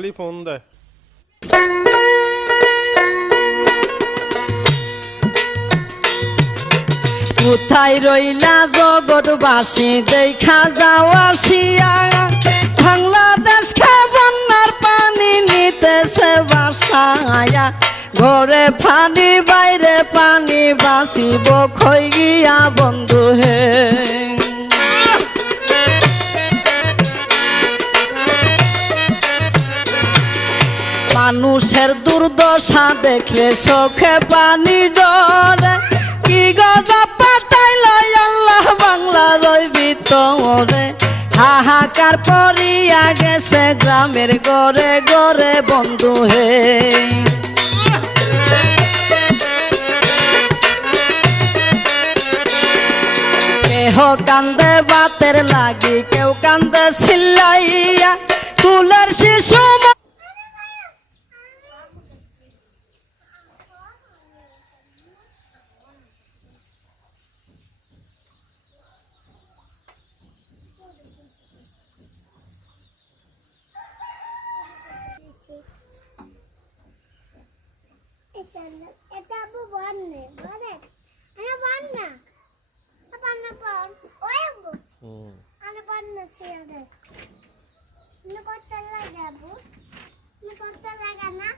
খালি ফোন দেয়। কোথায় রইলা জগৎবাসী দেখা যাও আসিয়া, বাংলাদেশ বন্যার পানি নিতেছে বাসায়া, ঘরে পানি বাইরে পানি বাঁচিব খই গিয়া বন্ধু হে। মানুষের দুর্দশা দেখলে চোখে পানি জরে, কি গজব পাঠাইল আল্লাহ বাংলার ওই ভিতরে, হাহাকার পরিয়া গেছে গ্রামের গড়ে গড়ে বন্ধু হে। কেহ কান্দে বাতের লাগি, কেউ কান্দে চিল্লাইয়া, কুলের শিশু এটা আবু বন্নে বলে ana বন্না বন্না বন ওই আবু ana বন্না ছেড়ে নে কত লাগা আবু নে কত লাগা না